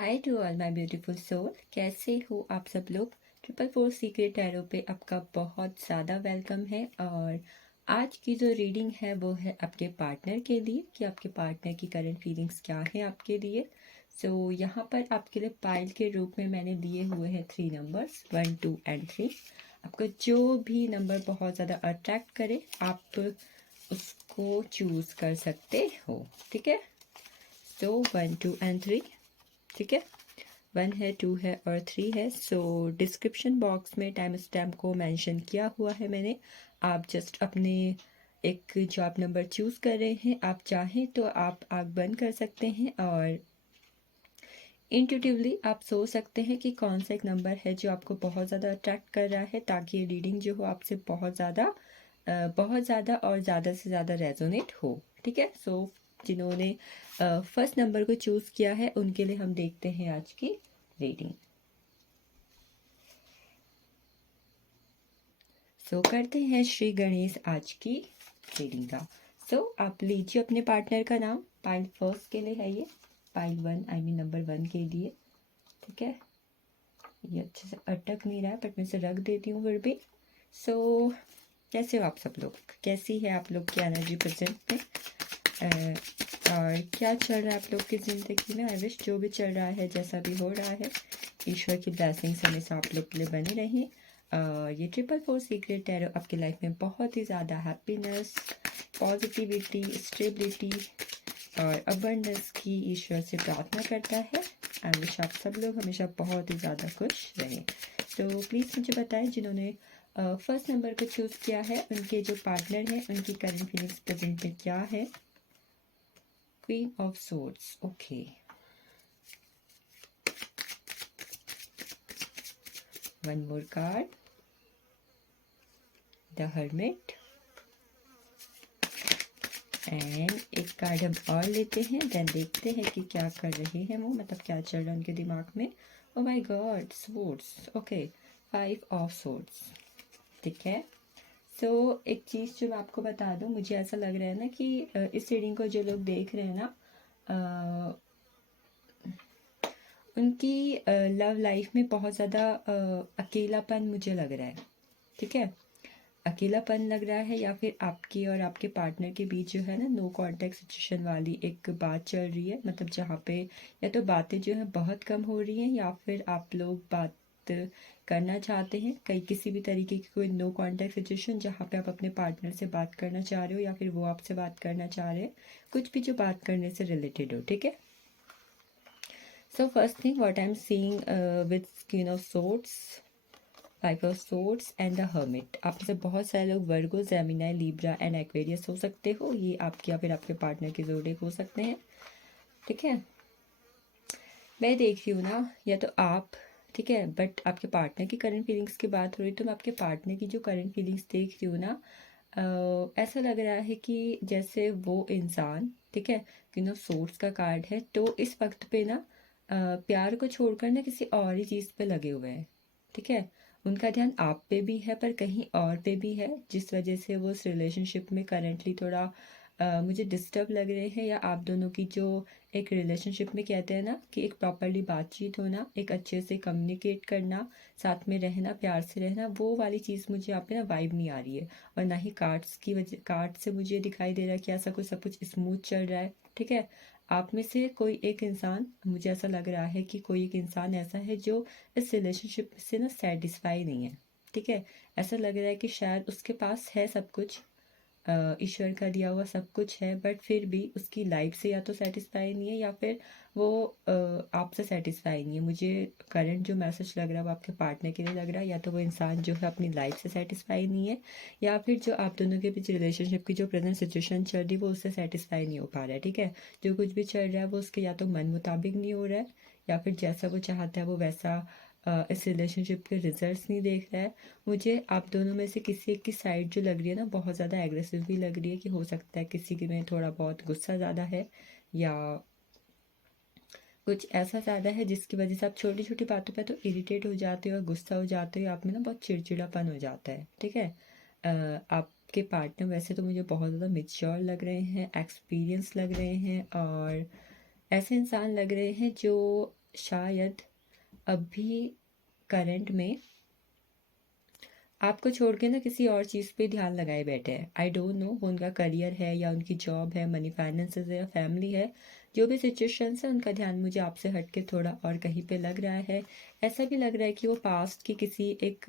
Hi to all my beautiful soul, कैसे हो आप सब लोग। 444 सीक्रेट टैरो पे आपका बहुत ज़्यादा वेलकम है। और आज की जो रीडिंग है वो है आपके पार्टनर के लिए कि आपके पार्टनर की करंट फीलिंग्स क्या है आपके लिए। यहाँ पर आपके लिए पाइल के रूप में मैंने दिए हुए हैं 3 नंबर्स 1, 2 एंड 3। आपको जो भी नंबर बहुत ज़्यादा अट्रैक्ट करे आप उसको चूज़ कर सकते हो, ठीक है। 1, 2 एंड 3, ठीक है। 1 है, 2 है और 3 है। डिस्क्रिप्शन बॉक्स में टाइम स्टैम्प को मेंशन किया हुआ है मैंने। आप जस्ट अपने एक जो आप नंबर चूज़ कर रहे हैं, आप चाहें तो आप आँख बंद कर सकते हैं और इंट्यूटिवली आप सोच सकते हैं कि कौन सा एक नंबर है जो आपको बहुत ज़्यादा अट्रैक्ट कर रहा है, ताकि ये रीडिंग जो हो आपसे बहुत ज़्यादा और ज़्यादा से ज़्यादा रेजोनेट हो, ठीक है। जिन्होंने फर्स्ट नंबर को चूज़ किया है उनके लिए हम देखते हैं आज की रीडिंग। करते हैं श्री गणेश आज की रीडिंग का। आप लीजिए अपने पार्टनर का नाम। पाइल फर्स्ट के लिए है ये, पाइल 1 आई मीन नंबर 1 के लिए, ठीक है। ये अच्छे से अटक नहीं रहा है बट मैं इसे रख देती हूँ फिर भी। कैसे हो आप सब लोग, कैसी है आप लोग की एनर्जी प्रेजेंट में, और क्या चल रहा है आप लोग की ज़िंदगी में। आई विश जो भी चल रहा है, जैसा भी हो रहा है, ईश्वर की ब्लेसिंग्स हमेशा आप लोग के लिए बने रहें। ये 444 सीक्रेट टैरो आपकी लाइफ में बहुत ही ज़्यादा हैप्पीनेस, पॉजिटिविटी, स्टेबिलिटी और अबंडेंस की ईश्वर से प्रार्थना करता है। आई विश आप सब लोग हमेशा बहुत ही ज़्यादा खुश रहें। प्लीज़ मुझे बताएं जिन्होंने फर्स्ट नंबर को चूज़ किया है, उनके जो पार्टनर हैं उनकी करंट फीलिंग्स प्रेजेंट में क्या है। Queen of swords, okay. One more card, the hermit, and एक कार्ड हम और लेते हैं, देन देखते हैं कि क्या कर रहे हैं वो, मतलब क्या चल रहा है उनके दिमाग में। ओ my God, swords, okay. 5 of swords, ठीक है। एक चीज़ जो मैं आपको बता दूं, मुझे ऐसा लग रहा है ना कि इस रीडिंग को जो लोग देख रहे हैं ना, उनकी लव लाइफ में बहुत ज़्यादा अकेलापन मुझे लग रहा है, ठीक है। अकेलापन लग रहा है, या फिर आपकी और आपके पार्टनर के बीच जो है ना नो कॉन्टैक्ट सिचुएशन वाली एक बात चल रही है। मतलब जहाँ पे या तो बातें जो है बहुत कम हो रही हैं, या फिर आप लोग बात करना चाहते हैं, कहीं किसी भी तरीके की कोई नो कॉन्टैक्ट सिचुएशन जहाँ पे आप अपने पार्टनर से बात करना चाह रहे हो या फिर वो आपसे बात करना चाह रहे हैं, कुछ भी जो बात करने से रिलेटेड हो, ठीक है। First thing what I am seeing with queen of swords, 5 of swords and the hermit. आप में से बहुत सारे लोग वर्गो, जेमिनी, लिब्रा एंड एक्वेरियस हो सकते हो। ये आपके या फिर आपके पार्टनर के जोड़े हो सकते हैं, ठीक है। मैं देख रही हूँ ना, या तो आप, ठीक है, बट आपके पार्टनर की करंट फीलिंग्स की बात हो रही, तो मैं आपके पार्टनर की जो करंट फीलिंग्स देख रही हूँ ना, ऐसा लग रहा है कि जैसे वो इंसान, ठीक है, क्वीन ऑफ सोर्ड्स का कार्ड है, तो इस वक्त पे ना प्यार को छोड़कर ना किसी और ही चीज़ पे लगे हुए हैं, ठीक है। उनका ध्यान आप पे भी है पर कहीं और पे भी है, जिस वजह से वो उस रिलेशनशिप में करेंटली थोड़ा मुझे डिस्टर्ब लग रहे हैं। या आप दोनों की जो एक रिलेशनशिप में कहते हैं ना कि एक प्रॉपरली बातचीत होना, एक अच्छे से कम्युनिकेट करना, साथ में रहना, प्यार से रहना, वो वाली चीज़ मुझे यहाँ पे ना वाइब नहीं आ रही है। और ना ही कार्ड्स की वजह, कार्ड से मुझे दिखाई दे रहा है कि ऐसा कुछ सब कुछ स्मूथ चल रहा है, ठीक है। आप में से कोई एक इंसान, मुझे ऐसा लग रहा है कि कोई एक इंसान ऐसा है जो इस रिलेशनशिप से ना सेटिस्फाई नहीं है, ठीक है। ऐसा लग रहा है कि शायद उसके पास है सब कुछ, ईश्वर का दिया हुआ सब कुछ है, बट फिर भी उसकी लाइफ से या तो सेटिस्फाई नहीं है या फिर वो आपसे सेटिस्फाई नहीं है। मुझे करंट जो मैसेज लग रहा है वो आपके पार्टनर के लिए लग रहा है, या तो वो इंसान जो है अपनी लाइफ से सेटिस्फाई नहीं है, या फिर जो आप दोनों के बीच रिलेशनशिप की जो प्रेजेंट सिचुएशन चल रही है वो उससे सेटिस्फाई नहीं हो पा रहा है, ठीक है। जो कुछ भी चल रहा है वो उसके या तो मन मुताबिक नहीं हो रहा है, या फिर जैसा वो चाहता है वो वैसा इस रिलेशनशिप के रिजल्ट्स नहीं देख रहा है। मुझे आप दोनों में से किसी एक की साइड जो लग रही है ना बहुत ज़्यादा एग्रेसिव भी लग रही है, कि हो सकता है किसी के में थोड़ा बहुत गुस्सा ज़्यादा है, या कुछ ऐसा ज़्यादा है जिसकी वजह से आप छोटी छोटी बातों पे तो इरिटेट हो जाते हो और गुस्सा हो जाते हो, आप में ना बहुत चिड़चिड़ापन हो जाता है, ठीक है। आपके पार्टनर वैसे तो मुझे बहुत ज़्यादा मेच्योर लग रहे हैं, एक्सपीरियंस लग रहे हैं, और ऐसे इंसान लग रहे हैं जो शायद अभी करंट में आपको छोड़ के ना किसी और चीज़ पे ध्यान लगाए बैठे हैं। आई डोंट नो वो उनका करियर है या उनकी जॉब है, मनी फाइनेंसेस है या फैमिली है, जो भी सिचुएशंस है उनका ध्यान मुझे आपसे हट के थोड़ा और कहीं पे लग रहा है। ऐसा भी लग रहा है कि वो पास्ट की किसी एक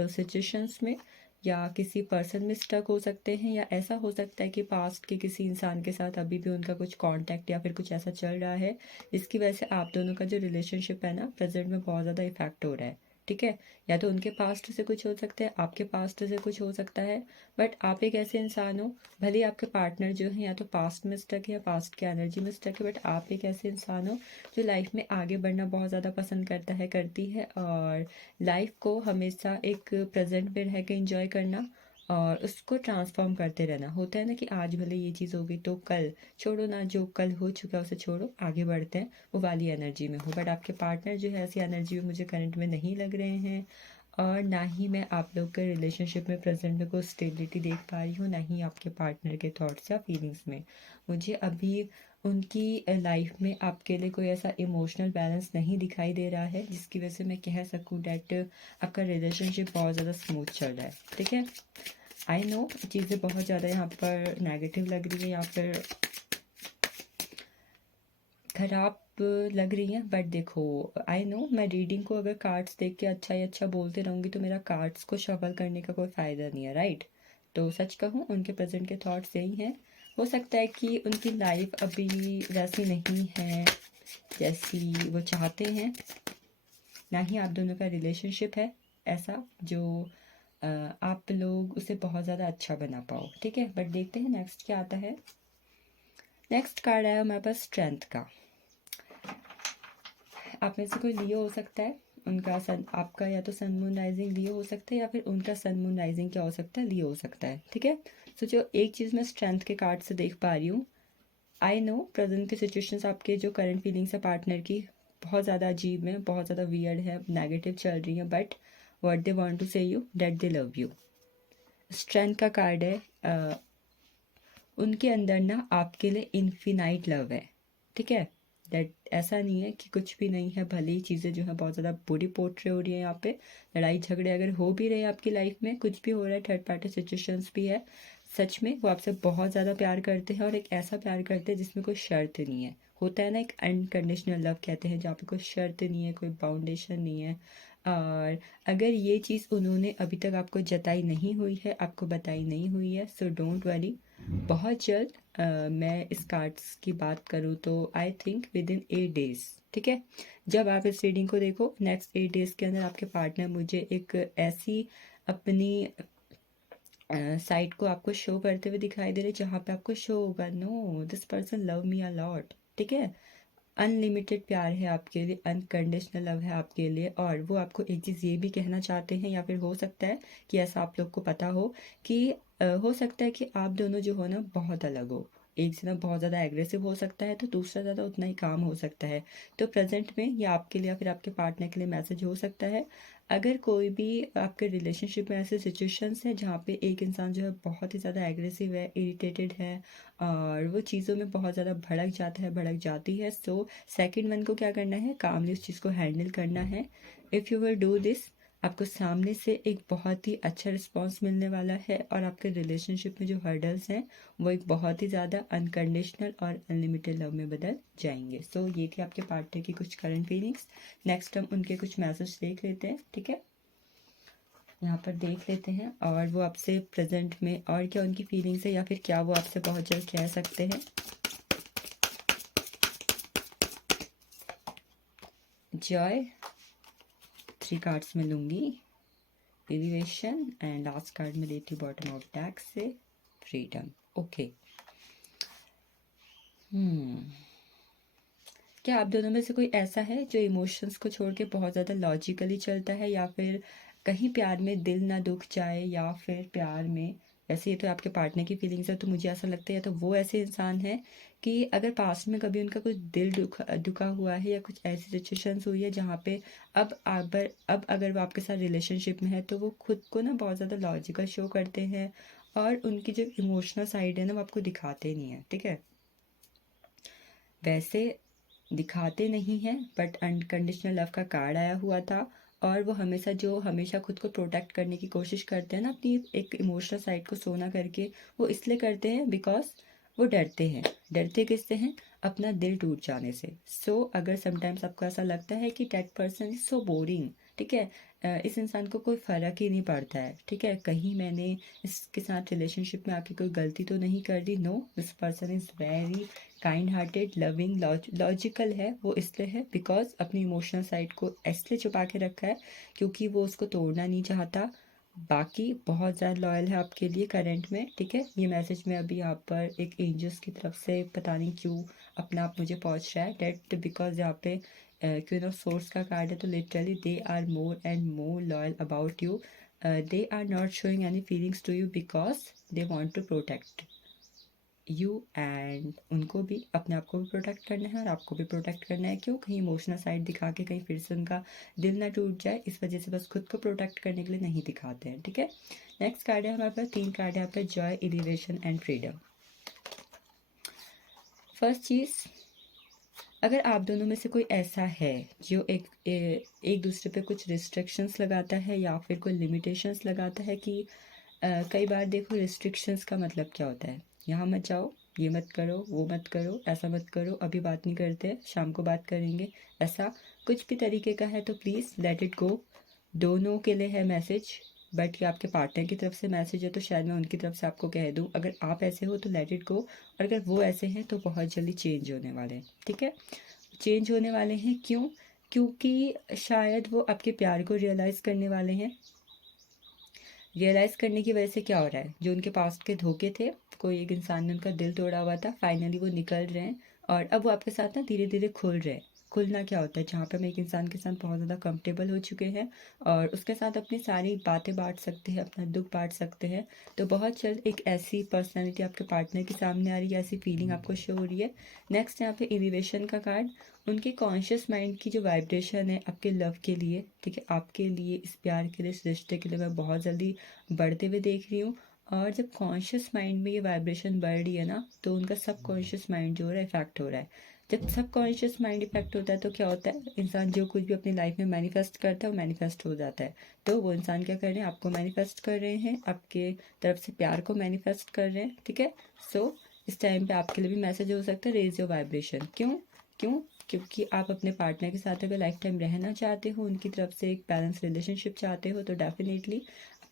सिचुएशंस में या किसी पर्सन में स्टक हो सकते हैं, या ऐसा हो सकता है कि पास्ट के किसी इंसान के साथ अभी भी उनका कुछ कांटेक्ट या फिर कुछ ऐसा चल रहा है जिसकी वजह से आप दोनों का जो रिलेशनशिप है ना प्रेजेंट में बहुत ज़्यादा इफेक्ट हो रहा है। ठीक है, या तो उनके पास्ट से कुछ हो सकता है, आपके पास्ट से कुछ हो सकता है, बट आप एक ऐसे इंसान हो, भले ही आपके पार्टनर जो है या तो पास्ट में स्टक है या पास्ट की एनर्जी में स्टक है, बट आप एक ऐसे इंसान हो जो लाइफ में आगे बढ़ना बहुत ज़्यादा पसंद करता है, करती है, और लाइफ को हमेशा एक प्रेजेंट में रह के इंजॉय करना और उसको ट्रांसफॉर्म करते रहना। होता है ना कि आज भले ये चीज़ हो गई तो कल छोड़ो ना, जो कल हो चुका है उसे छोड़ो, आगे बढ़ते हैं, वो वाली एनर्जी में हो। बट आपके पार्टनर जो है ऐसी एनर्जी में मुझे करंट में नहीं लग रहे हैं, और ना ही मैं आप लोग के रिलेशनशिप में प्रेजेंट में कोई स्टेबिलिटी देख पा रही हूँ, ना ही आपके पार्टनर के थॉट्स या फीलिंग्स में। मुझे अभी उनकी लाइफ में आपके लिए कोई ऐसा इमोशनल बैलेंस नहीं दिखाई दे रहा है जिसकी वजह से मैं कह सकूँ डैट आपका रिलेशनशिप बहुत ज़्यादा स्मूथ चल रहा है। ठीक है, आई नो चीज़ें बहुत ज़्यादा यहाँ पर नेगेटिव लग रही है या फिर खराब लग रही हैं, बट देखो आई नो मैं रीडिंग को अगर कार्ड्स देख के अच्छा ही अच्छा बोलते रहूँगी तो मेरा कार्ड्स को शफल करने का कोई फ़ायदा नहीं है, राइट। तो सच कहूँ उनके प्रेजेंट के थॉट्स यही हैं। हो सकता है कि उनकी लाइफ अभी वैसी नहीं है जैसी वो चाहते हैं, ना ही आप दोनों का रिलेशनशिप है ऐसा जो आप लोग उसे बहुत ज़्यादा अच्छा बना पाओ। ठीक है, बट देखते हैं नेक्स्ट क्या आता है। नेक्स्ट कार्ड आया हमारे पास स्ट्रेंथ का। आप में से कोई लियो हो सकता है, उनका सन आपका या तो सन मून राइजिंग लियो हो सकता है या फिर उनका सन मून राइजिंग क्या हो सकता है, लियो हो सकता है। ठीक है, सो जो एक चीज़ मैं स्ट्रेंथ के कार्ड से देख पा रही हूँ, आई नो प्रेजेंट के सिचुएशंस आपके जो करंट फीलिंग्स है पार्टनर की बहुत ज़्यादा अजीब है, बहुत ज़्यादा वियर्ड है, नेगेटिव चल रही है, but what they want to say you that they love you. Strength का कार्ड है, उनके अंदर ना आपके लिए इन्फिनाइट लव है। ठीक है, दैट ऐसा नहीं है कि कुछ भी नहीं है, भले ही चीज़ें जो है बहुत ज़्यादा बुरी पोर्ट्रे हो रही है यहाँ पे, लड़ाई झगड़े अगर हो भी रहे हैं आपकी लाइफ में, कुछ भी हो रहा है, थर्ड पार्टी सिचुएशंस भी है, सच में वो आपसे बहुत ज़्यादा प्यार करते हैं, और एक ऐसा प्यार करते हैं जिसमें कोई शर्त नहीं है। होता है ना एक अनकंडीशनल लव कहते हैं, जहाँ पे कोई शर्त नहीं है, कोई बाउंडेशन नहीं है। और अगर ये चीज़ उन्होंने अभी तक आपको जताई नहीं हुई है, आपको बताई नहीं हुई है, सो डोंट वरी, बहुत जल्द मैं इस कार्ड्स की बात करूँ तो I think with in 8 days. ठीक है, जब आप इस रीडिंग को देखो नेक्स्ट 8 डेज के अंदर आपके पार्टनर मुझे एक ऐसी अपनी साइट को आपको शो करते हुए दिखाई दे रहे जहाँ पे आपको शो होगा no this person love me a lot. ठीक है, अनलिमिटेड प्यार है आपके लिए, अनकंडीशनल लव है आपके लिए, और वो आपको एक चीज़ ये भी कहना चाहते हैं, या फिर हो सकता है कि ऐसा आप लोग को पता हो कि हो सकता है कि आप दोनों जो हो ना बहुत अलग हो, एक जना बहुत ज़्यादा एग्रेसिव हो सकता है तो दूसरा ज़्यादा उतना ही काम हो सकता है। तो प्रेजेंट में ये आपके लिए या फिर आपके पार्टनर के लिए मैसेज हो सकता है, अगर कोई भी आपके रिलेशनशिप में ऐसे सिचुएशंस हैं जहाँ पे एक इंसान जो है बहुत ही ज़्यादा एग्रेसिव है, इरिटेटेड है, और वो चीज़ों में बहुत ज़्यादा भड़क जाता है, भड़क जाती है, सो सेकंड वन को क्या करना है, कामली उस चीज़ को हैंडल करना है। If you will do this, आपको सामने से एक बहुत ही अच्छा रिस्पॉन्स मिलने वाला है, और आपके रिलेशनशिप में जो हर्डल्स हैं वो एक बहुत ही ज़्यादा अनकंडीशनल और अनलिमिटेड लव में बदल जाएंगे। सो ये थी आपके पार्टनर की कुछ करंट फीलिंग्स। नेक्स्ट हम उनके कुछ मैसेज देख लेते हैं। ठीक है, यहाँ पर देख लेते हैं और वो आपसे प्रेजेंट में और क्या उनकी फीलिंग्स है, या फिर क्या वो आपसे बहुत जल्द कह सकते हैं। जॉय 3 कार्ड्स में लूँगी, एलिवेशन, एंड लास्ट कार्ड में देती हूँ बॉटम ऑफ डेक से फ्रीडम। ओके, क्या आप दोनों में से कोई ऐसा है जो इमोशंस को छोड़ के बहुत ज़्यादा लॉजिकली चलता है, या फिर कहीं प्यार में दिल ना दुख जाए, या फिर प्यार में, वैसे ये तो आपके पार्टनर की फीलिंग्स है तो मुझे ऐसा लगता है या तो वो ऐसे इंसान है कि अगर पास्ट में कभी उनका कुछ दिल दुखा हुआ है या कुछ ऐसी सिचुएशंस हुई है जहाँ पे अब अगर वो आपके साथ रिलेशनशिप में है तो वो खुद को ना बहुत ज़्यादा लॉजिकल शो करते हैं, और उनकी जो इमोशनल साइड है ना वो आपको दिखाते नहीं है। ठीक है, वैसे दिखाते नहीं हैं, बट अनकंडीशनल लव का कार्ड आया हुआ था। और वो हमेशा खुद को प्रोटेक्ट करने की कोशिश करते हैं ना, अपनी एक इमोशनल साइड को सोना करके, वो इसलिए करते हैं बिकॉज वो डरते हैं। डरते किससे हैं? अपना दिल टूट जाने से। सो अगर समटाइम्स आपको ऐसा लगता है कि that person is so boring, ठीक है, इस इंसान को कोई फ़र्क ही नहीं पड़ता है, ठीक है, कहीं मैंने इसके साथ रिलेशनशिप में आके कोई गलती तो नहीं कर दी, no, this person is very kind hearted, loving, logical है। वो इसलिए है बिकॉज अपनी इमोशनल साइड को इसलिए छुपा के रखा है क्योंकि वो उसको तोड़ना नहीं चाहता। बाकी बहुत ज़्यादा लॉयल है आपके लिए करंट में, ठीक है। ये मैसेज में अभी यहाँ पर एक एंजल्स की तरफ से पता नहीं क्यों अपना आप मुझे पहुँच रहा है, डेट बिकॉज यहाँ पे क्वीन ऑफ सोर्स का कार्ड है, तो literally they are more and more loyal about you. They are not showing any feelings to you because they want to protect you, and उनको भी अपने आप को भी प्रोटेक्ट करना है और आपको भी प्रोटेक्ट करना है। क्यों? कहीं इमोशनल साइड दिखा के कहीं फिर से उनका दिल ना टूट जाए, इस वजह से बस खुद को प्रोटेक्ट करने के लिए नहीं दिखाते हैं, ठीक है। नेक्स्ट कार्ड है हमारे पास, 3 कार्ड है यहाँ पे, joy, elevation and freedom. First चीज़, अगर आप दोनों में से कोई ऐसा है जो एक दूसरे पे कुछ रिस्ट्रिक्शंस लगाता है या फिर कोई लिमिटेशंस लगाता है कि कई बार देखो रिस्ट्रिक्शंस का मतलब क्या होता है, यहाँ मत जाओ, ये मत करो, वो मत करो, ऐसा मत करो, अभी बात नहीं करते, शाम को बात करेंगे, ऐसा कुछ भी तरीके का है तो प्लीज़ लेट इट गो। दोनों के लिए है मैसेज, बट ये आपके पार्टनर की तरफ से मैसेज है तो शायद मैं उनकी तरफ से आपको कह दूँ, अगर आप ऐसे हो तो लेट इट गो, और अगर वो ऐसे हैं तो बहुत जल्दी चेंज होने वाले हैं, ठीक है। चेंज होने वाले हैं क्यों? क्योंकि शायद वो आपके प्यार को रियलाइज़ करने वाले हैं। रियलाइज़ करने की वजह से क्या हो रहा है, जो उनके पास्ट के धोखे थे, कोई एक इंसान ने उनका दिल तोड़ा हुआ था, फाइनली वो निकल रहे हैं और अब वो आपके साथ ना धीरे धीरे खुल रहे हैं। खुलना क्या होता है, जहाँ पे हम एक इंसान के साथ बहुत ज़्यादा कंफर्टेबल हो चुके हैं और उसके साथ अपनी सारी बातें बांट सकते हैं, अपना दुख बांट सकते हैं, तो बहुत जल्द एक ऐसी पर्सनैलिटी आपके पार्टनर के सामने आ रही है, ऐसी फीलिंग आपको शो हो रही है। नेक्स्ट यहाँ पे एलिवेशन का कार्ड, उनके कॉन्शियस माइंड की जो वाइब्रेशन है आपके लव के लिए, ठीक है, आपके लिए, इस प्यार के लिए, इस रिश्ते के लिए मैं बहुत जल्दी बढ़ते हुए देख रही हूँ। और जब कॉन्शियस माइंड में ये वाइब्रेशन बढ़ रही है ना, तो उनका सब कॉन्शियस माइंड जो हो रहा है इफेक्ट हो रहा है। जब सब कॉन्शियस माइंड इफेक्ट होता है तो क्या होता है, इंसान जो कुछ भी अपनी लाइफ में मैनिफेस्ट करता है वो मैनिफेस्ट हो जाता है। तो वो इंसान क्या कर रहे हैं, आपको मैनिफेस्ट कर रहे हैं, आपके तरफ से प्यार को मैनिफेस्ट कर रहे हैं, ठीक है। सो इस टाइम पे आपके लिए भी मैसेज हो सकता है, रेज योर वाइब्रेशन। क्यों? क्यों? क्योंकि आप अपने पार्टनर के साथ अगर लाइफ टाइम रहना चाहते हो, उनकी तरफ से एक बैलेंस रिलेशनशिप चाहते हो, तो डेफिनेटली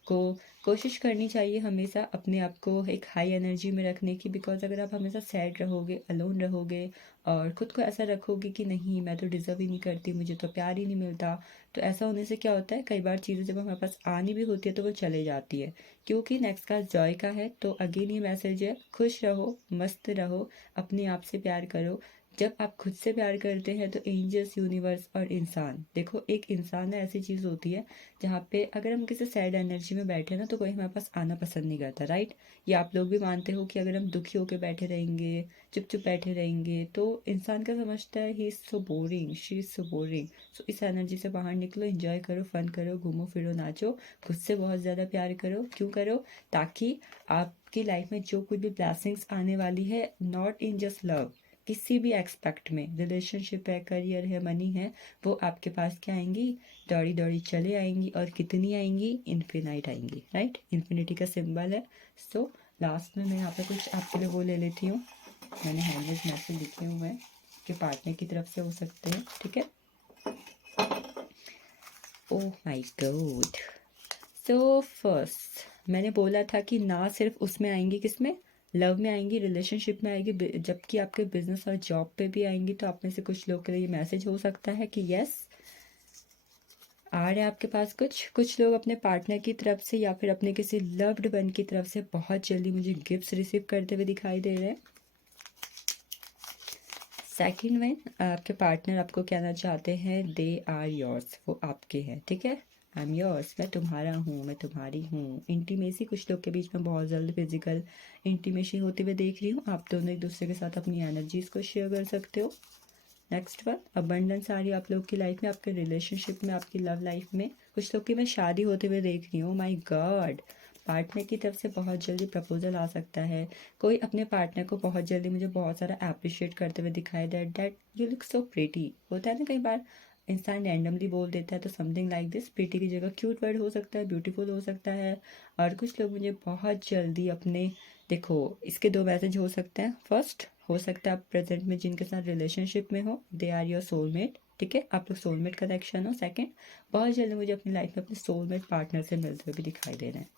आपको कोशिश करनी चाहिए हमेशा अपने आप को एक हाई एनर्जी में रखने की, बिकॉज अगर आप हमेशा सैड रहोगे, अलोन रहोगे और ख़ुद को ऐसा रखोगे कि नहीं मैं तो डिज़र्व ही नहीं करती, मुझे तो प्यार ही नहीं मिलता, तो ऐसा होने से क्या होता है, कई बार चीज़ें जब हमारे पास आनी भी होती है तो वो चले जाती है। क्योंकि नेक्स्ट का जॉय का है, तो अगेन ये मैसेज है, खुश रहो, मस्त रहो, अपने आप से प्यार करो। जब आप खुद से प्यार करते हैं तो एंजल्स, यूनिवर्स और इंसान, देखो एक इंसान ऐसी चीज़ होती है जहाँ पे अगर हम किसी सैड एनर्जी में बैठे ना तो कोई हमारे पास आना पसंद नहीं करता, राइट। ये आप लोग भी मानते हो कि अगर हम दुखी होकर बैठे रहेंगे, चुप चुप बैठे रहेंगे, तो इंसान क्या समझता है, he is so boring, she is so boring. So इस एनर्जी से बाहर निकलो, एंजॉय करो, फन करो, घूमो फिरो, नाचो, खुद से बहुत ज़्यादा प्यार करो। क्यों करो? ताकि आपकी लाइफ में जो कुछ भी ब्लेसिंग्स आने वाली है, नॉट इन जस्ट लव, किसी भी एक्सपेक्ट में, रिलेशनशिप है, करियर है, मनी है, वो आपके पास क्या आएंगी, दौड़ी दौड़ी चले आएंगी। और कितनी आएंगी? इन्फिनाइट आएंगी, राइट, इन्फिनिटी का सिंबल है। सो लास्ट में मैं यहाँ पे कुछ आपके लिए वो ले लेती हूँ, मैंने हैंडमेड मैसेज लिखे हुए हैं कि पार्टनर की तरफ से हो सकते हैं, ठीक है। Oh my God. So first मैंने बोला था कि ना सिर्फ उसमें आएंगी, किसमें, लव में आएंगी, रिलेशनशिप में आएंगी, जबकि आपके बिजनेस और जॉब पे भी आएंगी। तो आप में से कुछ लोग के लिए ये मैसेज हो सकता है कि यस, आ रहे हैं आपके पास कुछ लोग अपने पार्टनर की तरफ से या फिर अपने किसी लव्ड वन की तरफ से बहुत जल्दी मुझे गिफ्ट्स रिसीव करते हुए दिखाई दे रहे हैं। सेकंड वन, आपके पार्टनर आपको कहना चाहते हैं दे आर योर्स, वो आपके हैं, ठीक है। आई एम योर्स, मैं तुम्हारा हूँ, मैं तुम्हारी हूँ। इंटीमेसी कुछ लोग के बीच में बहुत जल्द फिजिकल इंटीमेसी होते हुए देख रही हूँ। आप दोनों एक दूसरे के साथ अपनी एनर्जीज को शेयर कर सकते हो। नेक्स्ट वन, अबंडेंस आ रही है आप लोग की लाइफ में, आपके रिलेशनशिप में, आपकी लव लाइफ में। कुछ लोग की मैं शादी होते हुए देख रही हूँ। माय गॉड, पार्टनर की तरफ से बहुत जल्दी प्रपोजल आ सकता है। कोई अपने पार्टनर को बहुत जल्दी मुझे बहुत सारा अप्रिशिएट करते हुए दिखाई दे, that you look so pretty. होता है ना कई बार इंसान रैंडमली बोल देता है, तो समथिंग लाइक दिस, प्रिटी की जगह क्यूट वर्ड हो सकता है, ब्यूटीफुल हो सकता है। और कुछ लोग मुझे बहुत जल्दी अपने, देखो इसके दो मैसेज हो सकते हैं। फर्स्ट हो सकता है आप प्रेजेंट में जिनके साथ रिलेशनशिप में हो, दे आर योर सोलमेट, ठीक है, आप लोग सोलमेट कनेक्शन हो। सेकंड, बहुत जल्दी मुझे अपनी लाइफ में अपने सोलमेट पार्टनर से मिलते हुए भी दिखाई दे रहे हैं।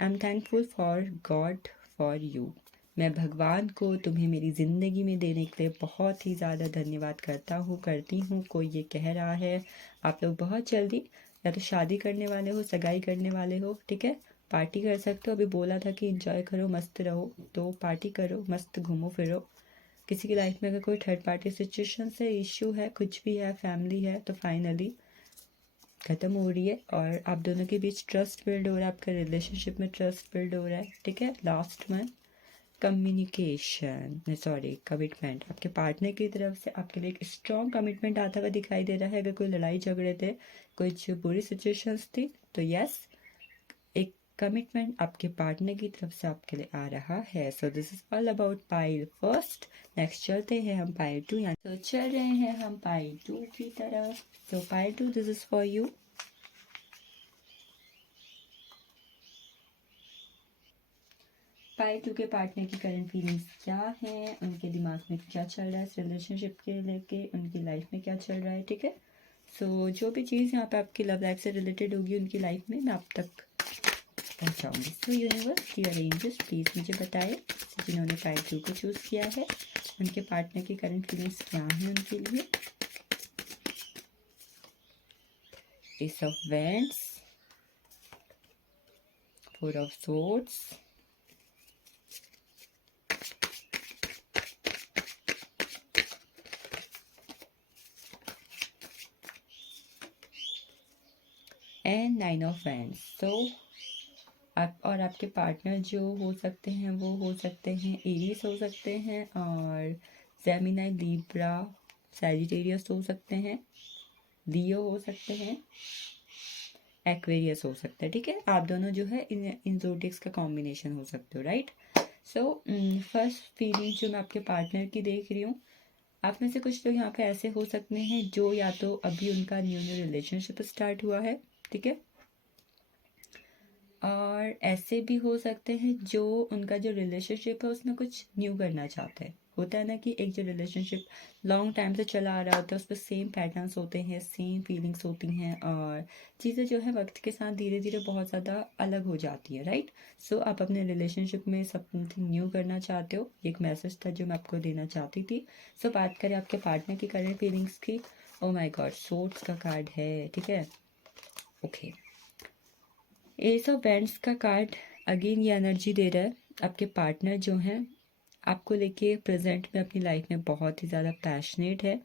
I am thankful for God for you. मैं भगवान को तुम्हें मेरी ज़िंदगी में देने के लिए बहुत ही ज़्यादा धन्यवाद करती हूँ। कोई ये कह रहा है आप लोग बहुत जल्दी या तो शादी करने वाले हो, सगाई करने वाले हो, ठीक है, पार्टी कर सकते हो। अभी बोला था कि इंजॉय करो, मस्त रहो, तो पार्टी करो, मस्त घूमो फिरो। किसी की लाइफ में अगर कोई थर्ड पार्टी सिचुएशन से इश्यू है, कुछ भी है, फैमिली है, तो फाइनली ख़त्म हो रही है और आप दोनों के बीच ट्रस्ट बिल्ड हो रहा है, आपका रिलेशनशिप में ट्रस्ट बिल्ड हो रहा है, ठीक है। लास्ट में कम्युनिकेशन, सॉरी कमिटमेंट, आपके पार्टनर की तरफ से आपके लिए एक स्ट्रॉन्ग कमिटमेंट आता हुआ दिखाई दे रहा है। अगर कोई लड़ाई झगड़े थे, कुछ बुरी सिचुएशंस थी, तो यस, एक कमिटमेंट आपके पार्टनर की तरफ से आपके लिए आ रहा है। So this is all about pile first. Next चलते हैं हम पाइल टू, यहाँ तो चल रहे हैं हम पाइल टू की तरफ। So pile two, this is for you. Pile two के पार्टनर की करंट फीलिंग्स क्या हैं, उनके दिमाग में क्या चल रहा है इस रिलेशनशिप के लेके, उनकी लाइफ में क्या चल रहा है, ठीक है। सो जो भी चीज़ यहाँ पे आपकी लव लाइफ से रिलेटेड होगी उनकी लाइफ में, मैं आप तक पहुँचाऊँगी। So universe, dear angels, please मुझे बताएं जिन्होंने पाइल टू को चूज़ किया है, उनके पार्टनर की करंट फीलिंग्स क्या हैं उनके लिए। Ace of wands, four of swords, and nine of wands. So आप और आपके पार्टनर जो हो सकते हैं वो हो सकते हैं एरीज हो सकते हैं, और जेमिनी, लिब्रा, सैजिटेरियस हो सकते हैं, लियो हो सकते हैं, एक्वेरियस हो सकता है, ठीक है। आप दोनों जो है इन ज़ोडिएक्स का कॉम्बिनेशन हो सकते हो, राइट। सो फर्स्ट फीलिंग जो मैं आपके पार्टनर की देख रही हूँ, आप में से कुछ लोग यहाँ पे ऐसे हो सकते हैं जो या तो अभी उनका न्यू रिलेशनशिप स्टार्ट हुआ है, ठीक है, और ऐसे भी हो सकते हैं जो उनका जो रिलेशनशिप है उसमें कुछ न्यू करना चाहते हैं। होता है ना कि एक जो रिलेशनशिप लॉन्ग टाइम से चला आ रहा होता है उस पर सेम पैटर्न्स होते हैं, सेम फीलिंग्स होती हैं, और चीज़ें जो है वक्त के साथ धीरे धीरे बहुत ज़्यादा अलग हो जाती है, राइट। सो आप अपने रिलेशनशिप में समथिंग न्यू करना चाहते हो, एक मैसेज था जो मैं आपको देना चाहती थी। सो बात करें आपके पार्टनर की करंट फीलिंग्स की, ओ माई गॉड, सोर्ड्स का कार्ड है, ठीक है, ओके। एस ऑफ बैंड्स का कार्ड अगेन ये एनर्जी दे रहा है, आपके पार्टनर जो हैं आपको लेके प्रेजेंट में अपनी लाइफ में बहुत ही ज़्यादा पैशनेट है,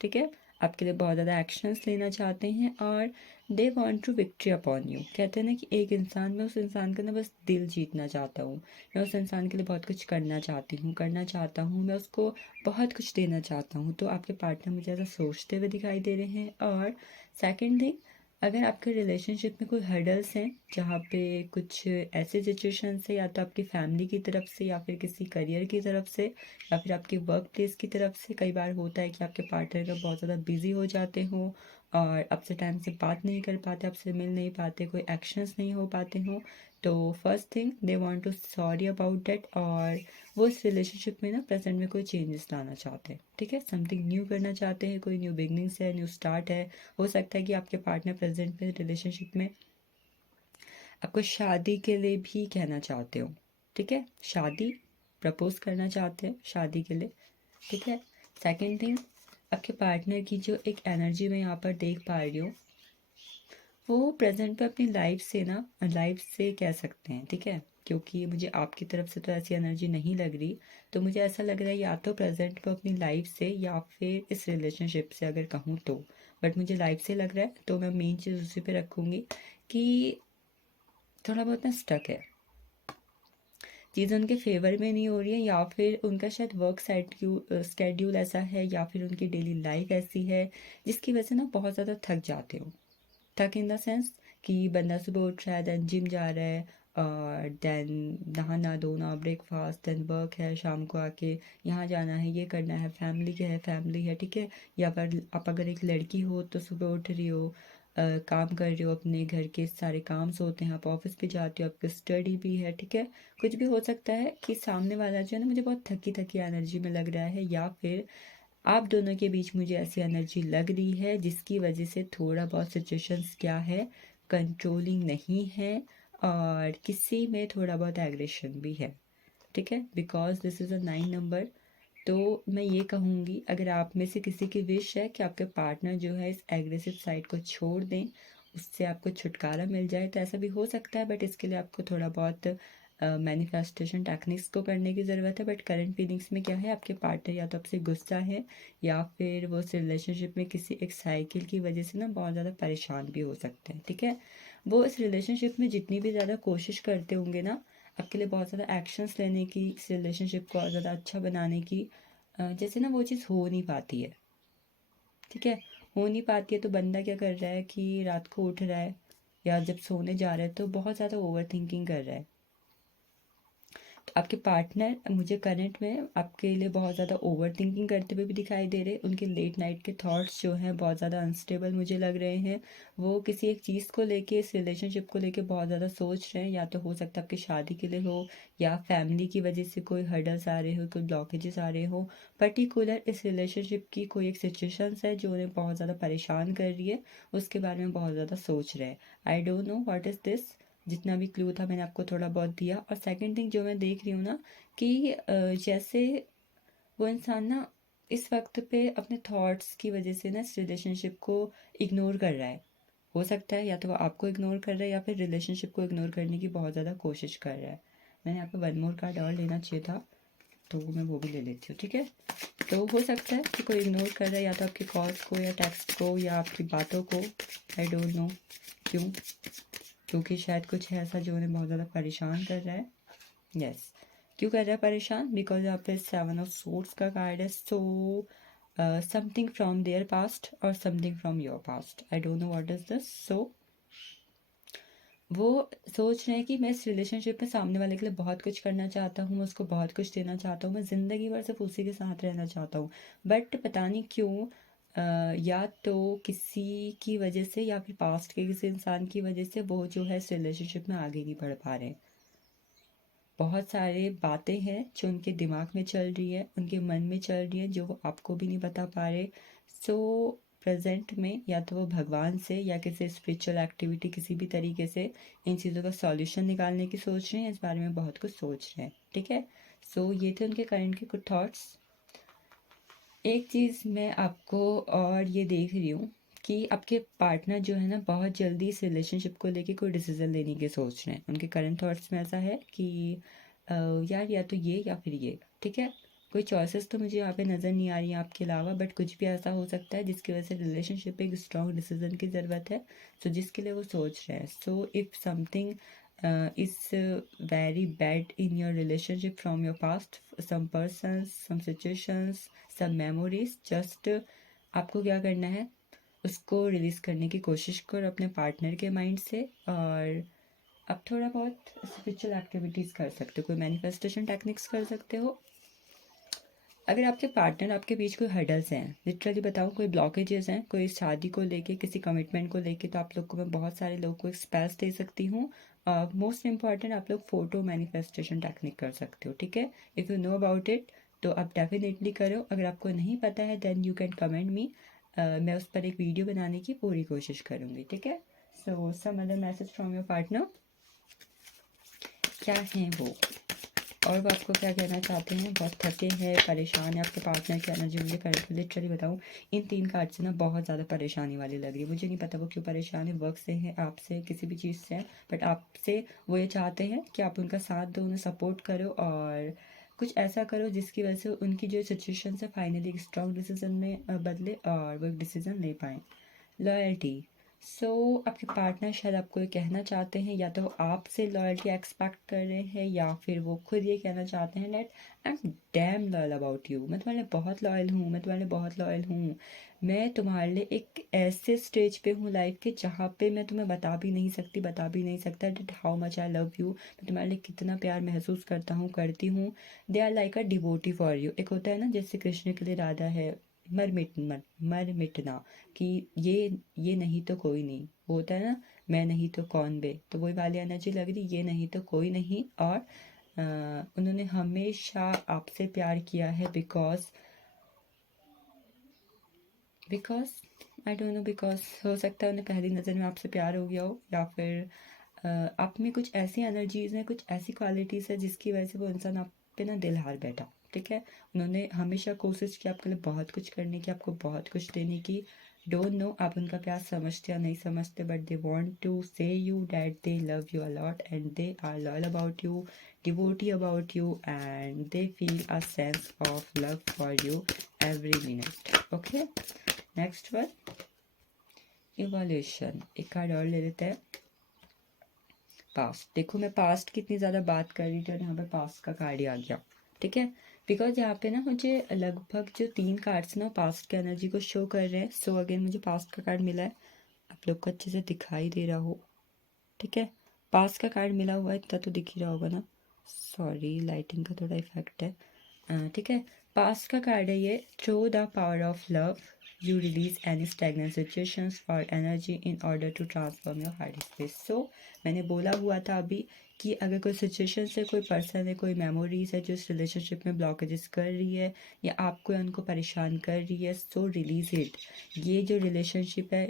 ठीक है, आपके लिए बहुत ज़्यादा एक्शंस लेना चाहते हैं, और they want to victory upon you. कहते हैं ना कि एक इंसान, मैं उस इंसान का ना बस दिल जीतना चाहता हूँ, मैं उस इंसान के लिए बहुत कुछ करना चाहता हूँ, मैं उसको बहुत कुछ देना चाहता हूँ। तो आपके पार्टनर मुझे ऐसा सोचते हुए दिखाई दे रहे हैं। और सेकेंड थिंग, अगर आपके रिलेशनशिप में कोई हर्डल्स हैं जहाँ पे कुछ ऐसे सिचुएशन से, या तो आपकी फैमिली की तरफ से, या फिर किसी करियर की तरफ से, या फिर आपके वर्क प्लेस की तरफ से, कई बार होता है कि आपके पार्टनर का बहुत ज़्यादा बिजी हो जाते हो और आपसे टाइम से बात नहीं कर पाते, आपसे मिल नहीं पाते, कोई एक्शंस नहीं हो पाते हो, तो first thing they want to sorry about that, और वो इस रिलेशनशिप में ना प्रेजेंट में कोई चेंजेस लाना चाहते हैं, ठीक है, समथिंग न्यू करना चाहते हैं, कोई न्यू बिगनिंग्स है, न्यू स्टार्ट है। हो सकता है कि आपके पार्टनर प्रेजेंट में रिलेशनशिप में आपको शादी के लिए भी कहना चाहते हो, ठीक है, शादी प्रपोज करना चाहते हैं शादी के लिए, ठीक है। सेकंड थिंग, आपके पार्टनर की जो एक एनर्जी मैं यहाँ पर देख पा रही हूँ, वो प्रेजेंट पे अपनी लाइफ से कह सकते हैं, ठीक है, क्योंकि मुझे आपकी तरफ से तो ऐसी एनर्जी नहीं लग रही। तो मुझे ऐसा लग रहा है या तो प्रेजेंट पे अपनी लाइफ से, या फिर इस रिलेशनशिप से अगर कहूँ तो, बट मुझे लाइफ से लग रहा है, तो मैं मेन चीज़ उसी पे रखूँगी कि थोड़ा बहुत ना स्टक है, चीज़ उनके फेवर में नहीं हो रही है, या फिर उनका शायद वर्क स्केड्यूल ऐसा है, या फिर उनकी डेली लाइफ ऐसी है जिसकी वजह से ना बहुत ज़्यादा थक जाते हो। थक इन द सेंस कि बंदा सुबह उठ रहा है, देन जिम जा रहा है, और देन नहाना धोना, ब्रेकफास्ट, देन वर्क है, शाम को आके यहाँ जाना है, ये करना है, फैमिली है, ठीक है। या फिर आप अगर एक लड़की हो तो सुबह उठ रही हो, काम कर रहे हो, अपने घर के सारे काम होते हैं, आप ऑफिस भी जाते हो, आपकी स्टडी भी है, ठीक है। कुछ भी हो सकता है कि सामने वाला जो है ना मुझे बहुत थकी थकी एनर्जी में लग रहा है, या फिर आप दोनों के बीच मुझे ऐसी एनर्जी लग रही है जिसकी वजह से थोड़ा बहुत सिचुएशंस क्या है, कंट्रोलिंग नहीं है, और किसी में थोड़ा बहुत एग्रेशन भी है, ठीक है। Because this is a 9 number. तो मैं ये कहूँगी, अगर आप में से किसी की विश है कि आपके पार्टनर जो है इस एग्रेसिव साइड को छोड़ दें, उससे आपको छुटकारा मिल जाए, तो ऐसा भी हो सकता है, बट इसके लिए आपको थोड़ा बहुत मैनिफेस्टेशन टेक्निक्स को करने की ज़रूरत है। बट करंट फीलिंग्स में क्या है, आपके पार्टनर या तो आपसे गुस्सा है, या फिर वो उस रिलेशनशिप में किसी एक साइकिल की वजह से ना बहुत ज़्यादा परेशान भी हो सकते हैं, ठीक है। वो इस रिलेशनशिप में जितनी भी ज़्यादा कोशिश करते होंगे ना आपके लिए बहुत ज़्यादा एक्शंस लेने की, इस रिलेशनशिप को और ज़्यादा अच्छा बनाने की, जैसे ना वो चीज़ हो नहीं पाती है, ठीक है। हो नहीं पाती है तो बंदा क्या कर रहा है कि रात को उठ रहा है या जब सोने जा रहा है तो बहुत ज़्यादा ओवर थिंकिंग कर रहा है। तो आपके पार्टनर मुझे करंट में आपके लिए बहुत ज़्यादा ओवर थिंकिंग करते हुए भी दिखाई दे रहे हैं। उनके लेट नाइट के थॉट्स जो हैं बहुत ज़्यादा अनस्टेबल मुझे लग रहे हैं। वो किसी एक चीज़ को लेके, इस रिलेशनशिप को लेके बहुत ज़्यादा सोच रहे हैं, या तो हो सकता है आपकी शादी के लिए हो, या फैमिली की वजह से कोई हर्डल्स आ रहे हो, कोई ब्लॉकेजेस आ रहे हो। पर्टिकुलर इस रिलेशनशिप की कोई एक सिचुएशंस है जो उन्हें बहुत ज़्यादा परेशान कर रही है, उसके बारे में बहुत ज़्यादा सोच रहे हैं। आई don't know what is this. जितना भी क्लू था मैंने आपको थोड़ा बहुत दिया। और सेकंड थिंग जो मैं देख रही हूँ ना कि जैसे वो इंसान ना इस वक्त पे अपने थॉट्स की वजह से ना इस रिलेशनशिप को इग्नोर कर रहा है। हो सकता है या तो वो आपको इग्नोर कर रहा है, या फिर रिलेशनशिप को इग्नोर करने की बहुत ज़्यादा कोशिश कर रहा है। मैंने यहाँ पे वन मोर कार्ड और लेना चाहिए था, तो मैं वो भी ले लेती हूँ, ठीक है। तो हो सकता है कि कोई इग्नोर कर रहा है, या तो आपके कॉल्स को, या टेक्स्ट को, या आपकी बातों को। आई डोंट नो क्यों, क्योंकि शायद कुछ है ऐसा जो उन्हें बहुत ज़्यादा परेशान कर रहा है। यस, क्यों कर रहा है परेशान? बिकॉज यहाँ पे 7 ऑफ सोर्ड्स का कार्ड है। So something from their past और something from your past, I don't know what is this. So वो सोच रहे हैं कि मैं इस रिलेशनशिप में सामने वाले के लिए बहुत कुछ करना चाहता हूँ, मैं उसको बहुत कुछ देना चाहता हूँ, मैं ज़िंदगी भर सिर्फ उसी के साथ रहना चाहता हूँ। बट पता नहीं क्यों, या तो किसी की वजह से, या फिर पास्ट के किसी इंसान की वजह से वो जो है इस रिलेशनशिप में आगे नहीं बढ़ पा रहे हैं। बहुत सारे बातें हैं जो उनके दिमाग में चल रही है, उनके मन में चल रही है, जो वो आपको भी नहीं बता पा रहे। सो प्रेजेंट में या तो वो भगवान से या किसी स्पिरिचुअल एक्टिविटी किसी भी तरीके से इन चीज़ों का सॉल्यूशन निकालने की सोच रहे हैं, इस बारे में बहुत कुछ सोच रहे हैं, ठीक है। सो ये थे उनके करंट के कुछ थॉट्स। एक चीज़ मैं आपको और ये देख रही हूँ कि आपके पार्टनर जो है ना बहुत जल्दी इस रिलेशनशिप को लेके कोई डिसीजन लेने की सोच रहे हैं। उनके करंट थॉट्स में ऐसा है कि यार या तो ये या फिर ये, ठीक है। कोई चॉइसेस तो मुझे यहाँ पे नज़र नहीं आ रही हैं आपके अलावा, बट कुछ भी ऐसा हो सकता है जिसकी वजह से रिलेशनशिप एक स्ट्रॉन्ग डिसीजन की ज़रूरत है। सो जिसके लिए वो सोच रहे हैं। So if something is very bad in your relationship from your past, some persons, some situations, some memories, just आपको क्या करना है, उसको रिलीज़ करने की कोशिश करो अपने पार्टनर के माइंड से। और आप थोड़ा बहुत स्पिरिचुअल एक्टिविटीज़ कर सकते हो, कोई मैनिफेस्टेशन टेक्निक्स कर सकते हो। अगर आपके पार्टनर आपके बीच कोई हर्डल्स हैं, लिटरली बताऊँ कोई ब्लॉकेजेस हैं, कोई शादी को लेके, किसी कमिटमेंट को लेके, तो आप लोग को मैं बहुत सारे लोग को एक स्पेस दे सकती हूँ। मोस्ट इम्पॉर्टेंट, आप लोग फोटो मैनिफेस्टेशन टेक्निक कर सकते हो, ठीक है। If you know about it तो आप डेफिनेटली करो। अगर आपको नहीं पता है then you can comment me, मैं उस पर एक वीडियो बनाने की पूरी कोशिश करूँगी, ठीक है। So some other message from your partner, क्या है वो, और वो आपको क्या कहना चाहते हैं? बहुत थके हैं, परेशान है, आपके पार्टनर की एनर्जी मुझे करंट लिटरली बताऊँ इन 3 कार्ड से ना बहुत ज़्यादा परेशानी वाली लग रही है। मुझे नहीं पता वो क्यों परेशान है, वर्क से है, आपसे, किसी भी चीज़ से है, बट आपसे वो ये चाहते हैं कि आप उनका साथ दो, उन्हें सपोर्ट करो, और कुछ ऐसा करो जिसकी वजह से उनकी जो सिचुएशन है फाइनली एक स्ट्रॉन्ग डिसीजन में बदले और वो एक डिसीजन ले पाएँ। लॉयल्टी, सो आपके पार्टनर शायद आपको ये कहना चाहते हैं, या तो आपसे लॉयल्टी एक्सपेक्ट कर रहे हैं, या फिर वो खुद ये कहना चाहते हैं that I am damn loyal about you, मैं तुम्हारे लिए बहुत लॉयल हूँ, मैं तुम्हारे लिए बहुत लॉयल हूँ, मैं तुम्हारे लिए एक ऐसे स्टेज पे हूँ लाइफ के जहाँ पे मैं तुम्हें बता भी नहीं सकती, बता भी नहीं सकता that how much I love you, मैं तुम्हारे लिए कितना प्यार महसूस करता हूँ, करती हूँ। They are like a devotee for you. एक होता है ना जैसे कृष्ण के लिए राधा है, मर मिटना, कि ये नहीं तो कोई नहीं, वो होता है ना, मैं नहीं तो कौन बे, तो वही वाली एनर्जी लग रही, ये नहीं तो कोई नहीं। और उन्होंने हमेशा आपसे प्यार किया है because because I don't no, because हो सकता है उन्हें पहली नज़र में आपसे प्यार हो गया हो, या फिर आप में कुछ ऐसी एनर्जीज हैं, कुछ ऐसी क्वालिटीज़ है जिसकी वजह से वो इंसान आप पे ना दिल हार बैठा। ठीक है, उन्होंने हमेशा कोशिश की आपके लिए बहुत कुछ करने की, आपको बहुत कुछ देने की। डोंट नो आप उनका प्यार समझते या नहीं समझते, but they want to say you that they love you a lot and they are loyal about you, devotee about you, and they feel a sense of love for you every minute. Okay, next one, evolution. एक card और ले लेते हैं, past. देखो मैं past की इतनी ज़्यादा बात कर रही थी और यहाँ पे पास्ट का कार्ड ही आ गया। ठीक है, बिकॉज यहाँ पे ना मुझे लगभग जो 3 कार्ड्स ना पास्ट की एनर्जी को शो कर रहे हैं। सो अगेन मुझे पास्ट का कार्ड मिला है, आप लोग को अच्छे से दिखाई दे रहा हो। ठीक है, पास्ट का कार्ड मिला हुआ है, इतना तो दिख ही रहा होगा ना, सॉरी लाइटिंग का थोड़ा इफेक्ट है। ठीक है, पास्ट का कार्ड है ये, through the power of love you release any stagnant situations or energy in order to transform your heart space। so मैंने बोला हुआ था अभी कि अगर कोई सिचुएशन है, कोई पर्सन है, कोई मेमोरीज है जो इस रिलेशनशिप में ब्लॉकेजेस कर रही है या आपको या उनको परेशान कर रही है, सो रिलीज इट। ये जो रिलेशनशिप है,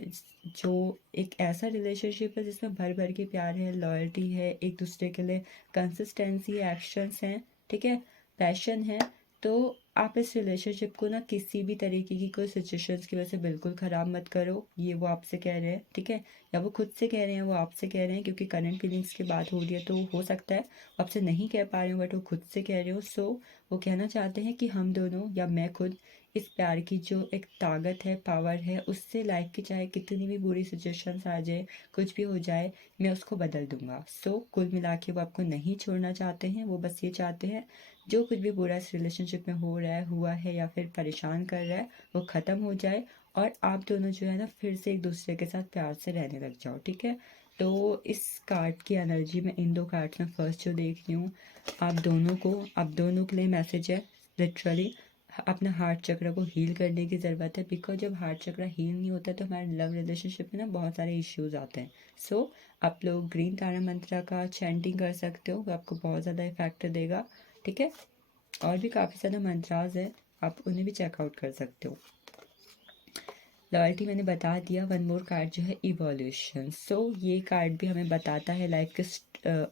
जो एक ऐसा रिलेशनशिप है जिसमें भर भर के प्यार है, लॉयल्टी है, एक दूसरे के लिए कंसिस्टेंसी, एक्शंस हैं, ठीक है, पैशन है। तो आप इस रिलेशनशिप को ना किसी भी तरीके की कोई सिचुएशंस की वजह से बिल्कुल ख़राब मत करो, ये वो आपसे कह रहे हैं। ठीक है, या वो खुद से कह रहे हैं, वो आपसे कह रहे हैं, क्योंकि करंट फीलिंग्स की बात हो रही है तो हो सकता है वो आपसे नहीं कह पा रहे हो बट वो खुद से कह रहे हो। सो वो कहना चाहते हैं कि हम दोनों या मैं खुद इस प्यार की जो एक ताकत है, पावर है, उससे लाइफ की चाहे कितनी भी बुरी सिचुएशंस आ जाए, कुछ भी हो जाए, मैं उसको बदल दूंगा। सो कुल मिला के वो आपको नहीं छोड़ना चाहते हैं, वो बस ये चाहते हैं जो कुछ भी बुरा इस रिलेशनशिप में हो रहा है, हुआ है या फिर परेशान कर रहा है, वो ख़त्म हो जाए और आप दोनों जो है ना फिर से एक दूसरे के साथ प्यार से रहने लग जाओ। ठीक है, तो इस कार्ड की एनर्जी में इन 2 कार्ड्स में फर्स्ट जो देख रही हूँ, आप दोनों के लिए मैसेज है, लिटरली अपना हार्ट चक्र को हील करने की ज़रूरत है। बिकॉज जब हार्ट चक्र हील नहीं होता तो हमारे लव रिलेशनशिप में ना बहुत सारे इश्यूज आते हैं। सो आप लोग ग्रीन तारा मंत्रा का चैंटिंग कर सकते हो, वो आपको बहुत ज़्यादा इफेक्ट देगा। ठीक है, और भी काफ़ी ज़्यादा मंत्राज हैं, आप उन्हें भी चेकआउट कर सकते हो। लॉयल्टी मैंने बता दिया। वन मोर कार्ड जो है इवोल्यूशन। सो ये कार्ड भी हमें बताता है लाइफ के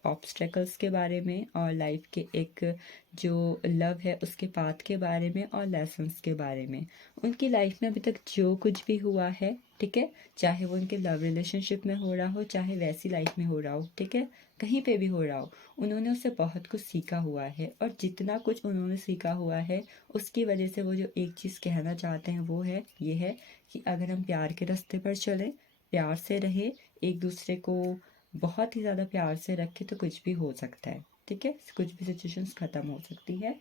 ऑब्स्टेकल्स के बारे में और लाइफ के एक जो लव है उसके पाथ के बारे में और लेसन्स के बारे में। उनकी लाइफ में अभी तक जो कुछ भी हुआ है, ठीक है, चाहे वो उनके लव रिलेशनशिप में हो रहा हो, चाहे वैसी लाइफ में हो रहा हो, ठीक है, कहीं पे भी हो रहा हो, उन्होंने उससे बहुत कुछ सीखा हुआ है। और जितना कुछ उन्होंने सीखा हुआ है उसकी वजह से वो जो एक चीज़ कहना चाहते हैं वो है ये है कि अगर हम प्यार के रास्ते पर चलें, प्यार से रहें, एक दूसरे को बहुत ही ज़्यादा प्यार से रखें तो कुछ भी हो सकता है। ठीक है, कुछ भी सिचुएशंस ख़त्म हो सकती है।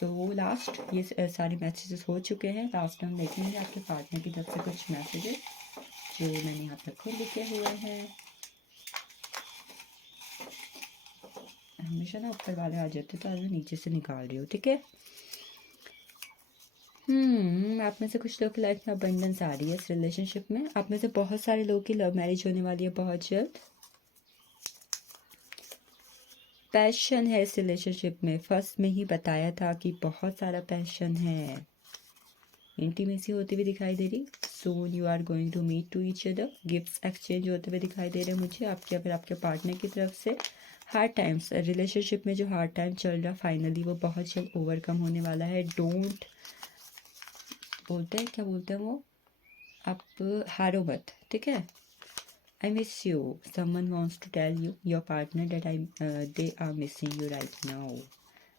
सो लास्ट ये सारे मैसेजेस हो चुके हैं। लास्ट हम देखेंगे आपके पार्टनर की तरफ से कुछ मैसेजेस जो मैंने यहाँ पर खुद लिखे हुए हैं। हमेशा ना ऊपर वाले आ जाते तो आज मैं नीचे से निकाल रही हूँ। ठीक है, आप में से कुछ लोग की लाइफ में अबंडेंस आ रही है इस रिलेशनशिप में। आप में से बहुत सारे लोगों की लव मैरिज होने वाली है बहुत जल्द। पैशन है इस रिलेशनशिप में, फर्स्ट में ही बताया था कि बहुत सारा पैशन है। इंटीमेसी होती हुई दिखाई दे रही। Soon you are going to meet to each other, gifts exchange होते हुए दिखाई दे रहे हैं मुझे आपके या फिर आपके पार्टनर की तरफ से। हार्ड टाइम्स, रिलेशनशिप में जो हार्ड टाइम चल रहा फाइनली वो बहुत जल्द ओवरकम होने वाला है। डोंट बोलते हैं, क्या बोलते हैं वो, आप हारो मत। ठीक है, I miss you. Someone wants to tell you, your partner, that they are missing you right now.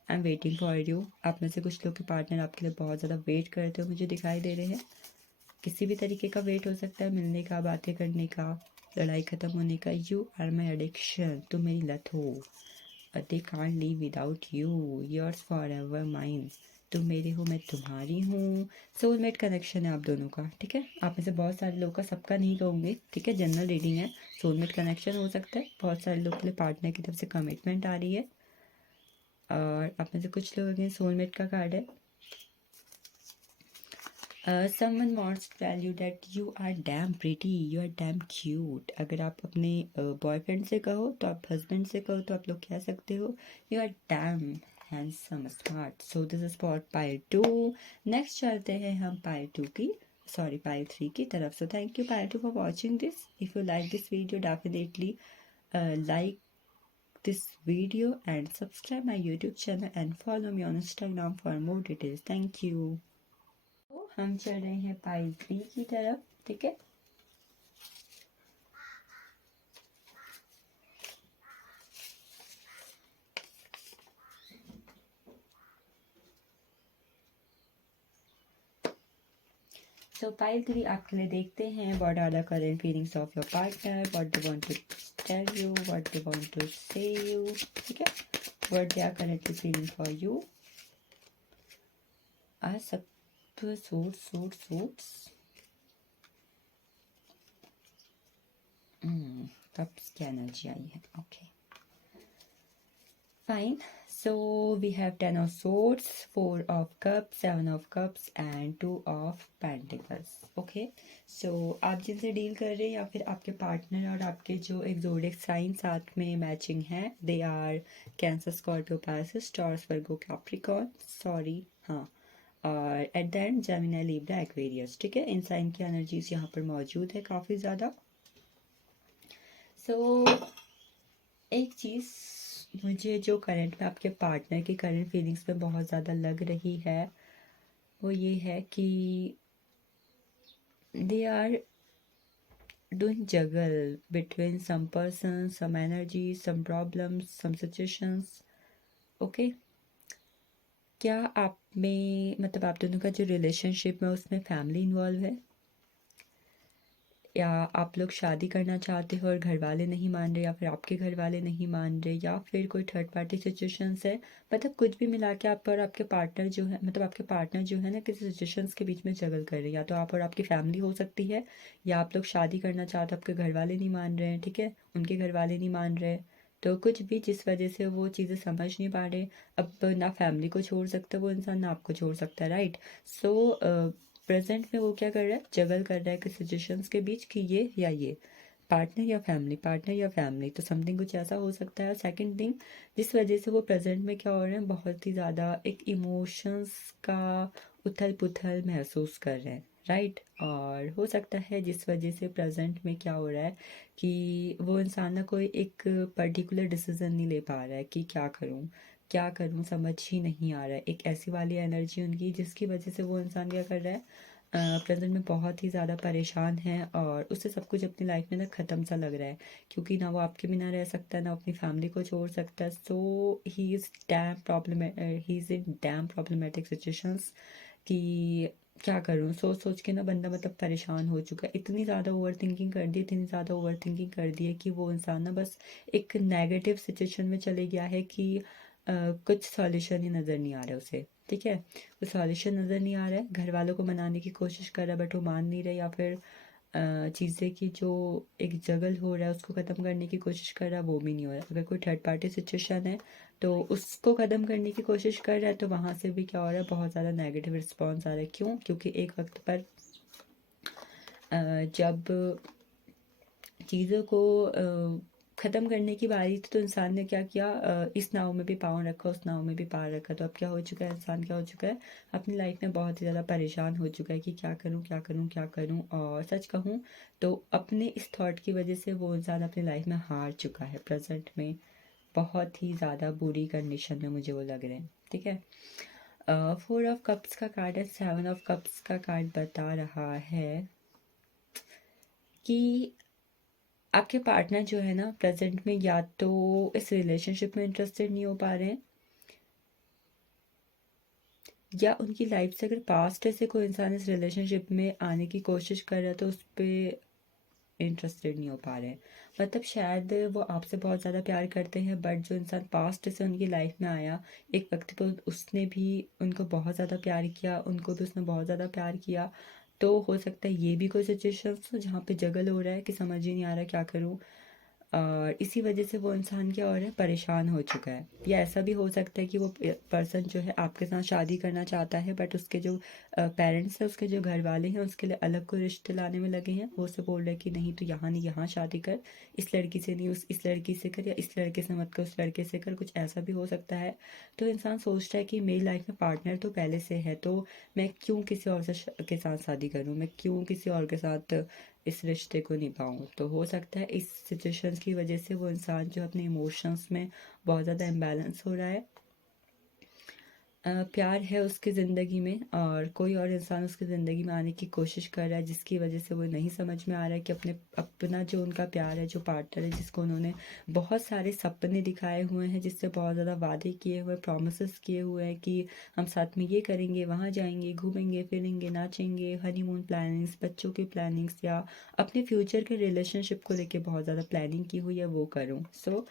I'm waiting for you. आप में से कुछ लोग के पार्टनर आपके लिए बहुत ज़्यादा वेट करते हो मुझे दिखाई दे रहे हैं। किसी भी तरीके का वेट हो सकता है, मिलने का, बातें करने का, लड़ाई ख़त्म होने का। यू आर माई एडिक्शन, तुम मेरी लत हो। They can't live without you, yours for ever mine, तुम मेरे हो मैं तुम्हारी हूँ। सोलमेट कनेक्शन है आप दोनों का, ठीक है। आप में से बहुत सारे लोगों का, सबका नहीं कहूँगी, ठीक है, जनरल रीडिंग है। सोलमेट कनेक्शन हो सकता है, बहुत सारे लोग के लिए पार्टनर की तरफ से कमिटमेंट आ रही है, और आप में से कुछ लोग अगेंस्ट सोलमेट का कार्ड है। someone wants to tell you that you are damn pretty, you are damn cute। अगर आप अपने बॉयफ्रेंड से कहो तो आप हस्बैंड से कहो तो आप लोग कह सकते हो you are damn handsome smart। so this is for pile 2। Next चलते हैं हम pile 2 की, सॉरी pile 3 की तरफ। so thank you pile 2 for watching this। if you like this video definitely like this video and subscribe my YouTube channel and follow me on Instagram for more details। thank you। हम चल रहे हैं pile 3 की तरफ, ठीक है। सो pile 3 आपके लिए देखते हैं what are the current feelings of your partner, what they want to tell you, what they want to say you, ठीक है। What they are currently feeling for you. आ सब सूट्स कप्स की एनर्जी आई है, okay fine. So we have 10 of swords, 4 of cups, 7 of cups and 2 of pentacles। okay, so आप जिनसे deal कर रहे हैं या फिर आपके पार्टनर और आपके जो एक ज़ोडिएक साइन साथ में मैचिंग है, they are Cancer, Scorpio, Pisces, Taurus, Virgo, Capricorn, sorry हाँ, और at the end Gemini, Libra, Aquarius, ठीक है। इन साइन की एनर्जीज यहाँ पर मौजूद है काफ़ी ज़्यादा। एक चीज़ मुझे जो करंट में आपके पार्टनर की करंट फीलिंग्स में बहुत ज़्यादा लग रही है वो ये है कि they are doing juggle between some person, some energy, some problems, some situations. Okay, क्या आप में मतलब आप दोनों का जो रिलेशनशिप है उसमें फैमिली इन्वॉल्व है, या आप लोग शादी करना चाहते हो और घर वाले नहीं मान रहे, या फिर आपके घर वाले नहीं मान रहे, या फिर कोई थर्ड पार्टी सिचुएशंस है। मतलब कुछ भी मिला के आप और आपके पार्टनर जो है, मतलब आपके पार्टनर जो है ना, किसी सिचुएशंस के बीच में जगल कर रहे हैं। या तो आप और आपकी फैमिली हो सकती है, या आप लोग शादी करना चाहते हो, आपके घर वाले नहीं मान रहे हैं, ठीक है, उनके घर वाले नहीं मान रहे, तो कुछ भी जिस वजह से वो चीज़ें समझ नहीं पा रहे। अब ना फैमिली को छोड़ सकता है वो इंसान, ना आपको छोड़ सकता है, राइट। सो प्रेजेंट में वो क्या कर रहा है, जगल कर रहा है कि सिचुएशंस के बीच कि ये या ये, पार्टनर या फैमिली, पार्टनर या फैमिली, तो समथिंग कुछ ऐसा हो सकता है। सेकंड थिंग, जिस वजह से वो प्रेजेंट में क्या हो रहे हैं, बहुत ही ज़्यादा एक इमोशंस का उथल पुथल महसूस कर रहे हैं, राइट। और हो सकता है जिस वजह से प्रेजेंट में क्या हो रहा है कि वो इंसान ना कोई एक पर्टिकुलर डिसीजन नहीं ले पा रहा है कि क्या करूं, समझ ही नहीं आ रहा है। एक ऐसी वाली एनर्जी उनकी जिसकी वजह से वो इंसान क्या कर रहा है, प्रेजेंट में बहुत ही ज़्यादा परेशान है, और उससे सब कुछ अपनी लाइफ में ना ख़त्म सा लग रहा है, क्योंकि ना वो आपके बिना रह सकता है, ना अपनी फैमिली को छोड़ सकता है। So he is in damn problematic situations कि क्या करूँ, सोच सोच के ना बंदा मतलब परेशान हो चुका है। इतनी ज़्यादा ओवर थिंकिंग कर दी, इतनी ज़्यादा ओवर थिंकिंग कर दी है कि वो इंसान ना बस एक नेगेटिव सिचुएशन में चले गया है कि कुछ सॉल्यूशन ही नज़र नहीं आ रहा है उसे, ठीक है। वो सॉल्यूशन नज़र नहीं आ रहा है, घर वालों को मनाने की कोशिश कर रहा है बट वो मान नहीं रहे, या फिर चीज़ें की जो एक जगल हो रहा है उसको ख़त्म करने की कोशिश कर रहा है, वो भी नहीं हो रहा। अगर कोई थर्ड पार्टी सिचुएशन है तो उसको ख़त्म करने की कोशिश कर रहा है, तो वहाँ से भी क्या हो रहा है, बहुत ज़्यादा नेगेटिव रिस्पॉन्स आ रहा है। क्यों? क्योंकि एक वक्त पर जब चीज़ों को ख़त्म करने की बारी थी तो इंसान ने क्या किया, इस नाव में भी पाँव रखा, उस नाव में भी पार रखा। तो अब क्या हो चुका है, इंसान क्या हो चुका है, अपनी लाइफ में बहुत ही ज़्यादा परेशान हो चुका है कि क्या करूं क्या करूं क्या करूं। और सच कहूं तो अपने इस थॉट की वजह से वो इंसान अपनी लाइफ में हार चुका है प्रेजेंट में, बहुत ही ज़्यादा बुरी कंडीशन में मुझे वो लग रहे हैं, ठीक है। 4 ऑफ कप्स का कार्ड है, 7 ऑफ कप्स का कार्ड बता रहा है कि आपके पार्टनर जो है ना प्रेजेंट में या तो इस रिलेशनशिप में इंटरेस्टेड नहीं हो पा रहे हैं, या उनकी लाइफ से अगर पास्ट से कोई इंसान इस रिलेशनशिप में आने की कोशिश कर रहा है तो उस पर इंटरेस्टेड नहीं हो पा रहे हैं। मतलब शायद वो आपसे बहुत ज़्यादा प्यार करते हैं, बट जो इंसान पास्ट से उनकी लाइफ में आया, एक वक्त पर उसने भी उनको बहुत ज़्यादा प्यार किया, उनको भी उसने बहुत ज़्यादा प्यार किया। तो हो सकता है ये भी कोई सिचुएशन हो जहाँ पे जगल हो रहा है कि समझ ही नहीं आ रहा क्या करूँ, और इसी वजह से वो इंसान क्या हो रहा है, परेशान हो चुका है। या ऐसा भी हो सकता है कि वो पर्सन जो है आपके साथ शादी करना चाहता है, बट उसके जो पेरेंट्स हैं, उसके जो घर वाले हैं, उसके लिए अलग कोई रिश्ते लाने में लगे हैं। वो उसे बोल रहे हैं कि नहीं तो यहाँ नहीं, यहाँ शादी कर, इस लड़की से नहीं, इस लड़की से कर, या इस लड़के से मत कर, उस लड़के से कर, कुछ ऐसा भी हो सकता है। तो इंसान सोचता है कि मेरी लाइफ में पार्टनर तो पहले से है, तो मैं क्यों किसी और से के साथ शादी करूँ, मैं क्यों किसी और के साथ इस रिश्ते को निभाऊँ। तो हो सकता है इस सिचुएशंस की वजह से वो इंसान जो अपने इमोशंस में बहुत ज़्यादा इम्बैलेंस हो रहा है। प्यार है उसकी ज़िंदगी में और कोई और इंसान उसकी ज़िंदगी में आने की कोशिश कर रहा है, जिसकी वजह से वो नहीं समझ में आ रहा है कि अपना जो उनका प्यार है, जो पार्टनर है, जिसको उन्होंने बहुत सारे सपने दिखाए हुए हैं, जिससे बहुत ज़्यादा वादे किए हुए, प्रॉमिसेस किए हुए हैं कि हम साथ में ये करेंगे, वहाँ जाएंगे, घूमेंगे फिरेंगे, नाचेंगे, हनीमून प्लानिंग्स, बच्चों की प्लानिंग्स, या अपने फ्यूचर के रिलेशनशिप को लेके बहुत ज़्यादा प्लानिंग की हुई है, वो करूँ। सो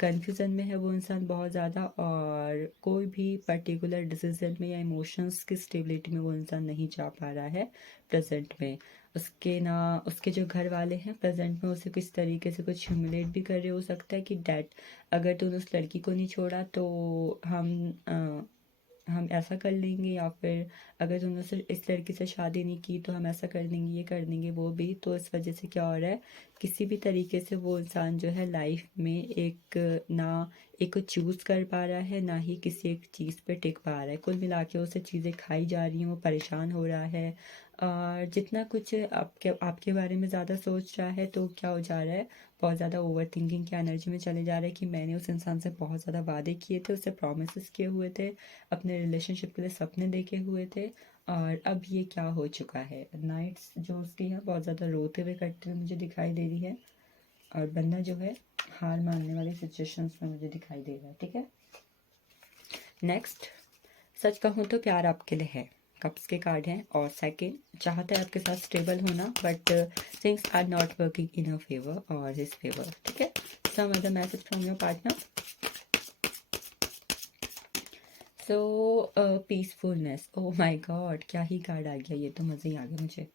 कन्फ्यूज़न में है वो इंसान बहुत ज़्यादा, और कोई भी पर्टिकुलर डिसीजन में या इमोशंस की स्टेबिलिटी में वो इंसान नहीं जा पा रहा है प्रेजेंट में। उसके जो घर वाले हैं प्रेजेंट में उसे किस तरीके से कुछ ह्यूमिलेट भी कर रहे हो सकता है कि डैट, अगर तूने उस लड़की को नहीं छोड़ा तो हम ऐसा कर लेंगे, या फिर अगर तुमने सिर्फ इस लड़की से शादी नहीं की तो हम ऐसा कर देंगे, ये कर देंगे, वो भी। तो इस वजह से क्या हो रहा है, किसी भी तरीके से वो इंसान जो है लाइफ में एक को चूज़ कर पा रहा है, ना ही किसी एक चीज़ पे टिक पा रहा है। कुल मिला के उसे चीज़ें खाई जा रही हैं, वो परेशान हो रहा है, और जितना कुछ आपके आपके बारे में ज़्यादा सोच रहा है, तो क्या हो जा रहा है, बहुत ज़्यादा ओवर थिंकिंग की एनर्जी में चले जा रहे हैं कि मैंने उस इंसान से बहुत ज़्यादा वादे किए थे, उससे प्रॉमिसेस किए हुए थे, अपने रिलेशनशिप के लिए सपने देखे हुए थे, और अब ये क्या हो चुका है। नाइट्स जो उसकी है बहुत ज़्यादा रोते हुए कटते हुए मुझे दिखाई दे रही है, और बंदा जो है हार मानने वाली सिचुएशंस में मुझे दिखाई दे रहा है। ठीक है, नेक्स्ट, सच कहूँ तो प्यार आपके लिए है, कप्स के कार्ड हैं। और सेकंड, चाहता है आपके साथ स्टेबल होना, but things are not working in your favour और हिज फेवर। ठीक है, some other message from your partner. So peacefulness, oh my god, क्या ही कार्ड आ गया, ये तो मज़े ही आ गया मुझे।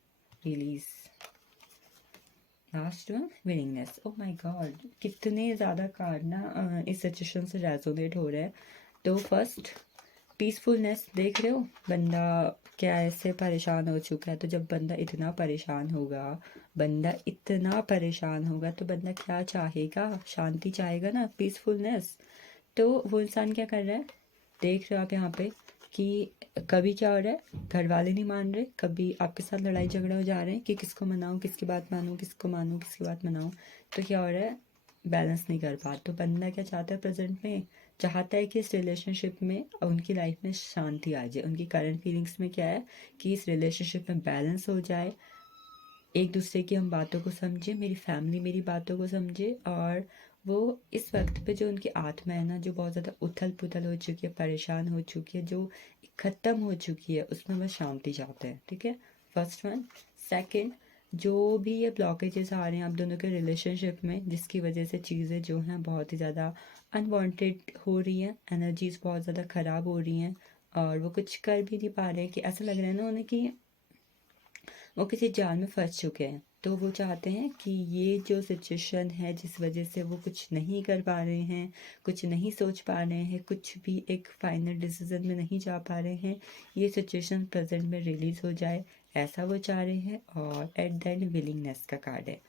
Release, last one, willingness. O my God, कितने ज़्यादा कार्ड ना इस सिचुएशन से रेजोनेट हो रहे हैं। तो फर्स्ट, पीसफुलनेस, देख रहे हो बंदा कैसे परेशान हो चुका है। तो जब बंदा इतना परेशान होगा तो बंदा क्या चाहेगा, शांति चाहेगा ना, पीसफुलनेस। तो वो इंसान क्या कर रहा है, देख रहे हो आप यहाँ पे कि कभी क्या हो रहा है, घर वाले नहीं मान रहे, कभी आपके साथ लड़ाई झगड़ा हो जा रहे हैं कि किसको मनाऊं, किसकी बात मानूं, किसको मानूं, किसकी बात मनाऊं। तो क्या हो रहा है, बैलेंस नहीं कर पा। तो बंदा क्या चाहता है प्रेजेंट में, चाहता है कि इस रिलेशनशिप में, उनकी लाइफ में शांति आ जाए। उनकी करंट फीलिंग्स में क्या है कि इस रिलेशनशिप में बैलेंस हो जाए, एक दूसरे की हम बातों को समझे, मेरी फैमिली मेरी बातों को समझे, और वो इस वक्त पे जो उनकी आत्मा है ना, जो बहुत ज़्यादा उथल पुथल हो चुकी है, परेशान हो चुकी है, जो ख़त्म हो चुकी है, उसमें बस शांति चाहते हैं। ठीक है, फर्स्ट वन। सेकंड, जो भी ये ब्लॉकेजेस आ रहे हैं आप दोनों के रिलेशनशिप में, जिसकी वजह से चीज़ें जो हैं बहुत ही ज़्यादा अनवांटेड हो रही हैं, एनर्जीज बहुत ज़्यादा ख़राब हो रही हैं, और वो कुछ कर भी नहीं पा रहे हैं, कि ऐसा लग रहा है ना उन्हें कि वो किसी जाल में फंस चुके हैं। तो वो चाहते हैं कि ये जो सिचुएशन है, जिस वजह से वो कुछ नहीं कर पा रहे हैं, कुछ नहीं सोच पा रहे हैं, कुछ भी एक फाइनल डिसीजन में नहीं जा पा रहे हैं, ये सिचुएशन प्रेजेंट में रिलीज हो जाए, ऐसा वो चाह रहे हैं। और एट द एंड विलिंगनेस का कार्ड है।